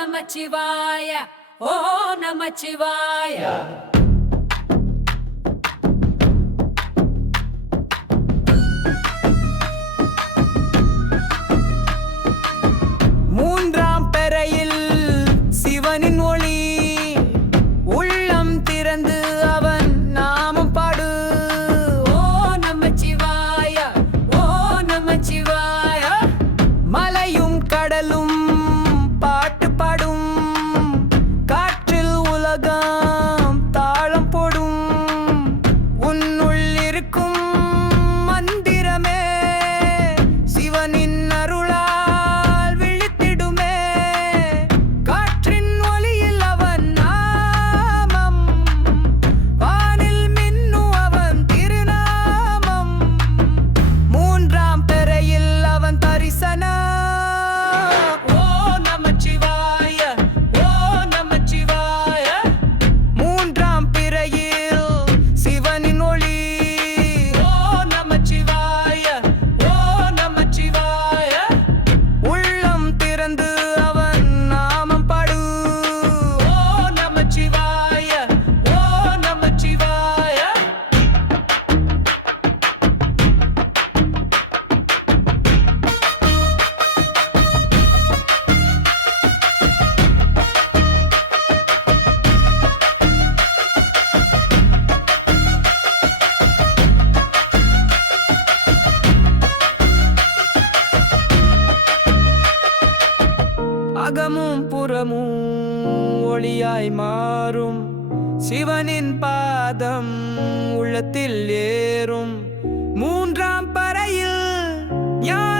நமச்சிவாய ஓ நமச்சிவாய. மூன்றாம் பெறையில் சிவனின் ஒளி உள்ளம் திறந்து அவன் நாமம் பாடு. ஓ நமச்சிவாய ஓ நமச்சிவாய. மலையும் கடலும் பாட்டு பாடும், காற்றில் உலகம் தாளம் போடும். உன்னுள் இருக்கும் மந்திரமே சிவனின் அருளால் விழித்திடுமே. காற்றின் ஒளியில் அவன் நாமம், வானில் மின்னும் அவன் திருநாமம். மூன்றாம் பெறையில் அவன் தரிசனம். ஓ நமச்சிவாய ஓ நமச்சிவாய. மூன்றாம் பிறையில் சிவனின் ஒளி. ஓ நமச்சிவாய ஓ நமச்சிவாய. உள்ளம் திறந்து அவன் நாமம் பாடு. ஓ நமச்சிவாய ஓ நமச்சிவாய. அகமும் புறமும் ஒளியாய் மாறும். சிவனின் பாதம் உள்ளத்தில் ஏறும். மூன்றாம் பறையில் ஞான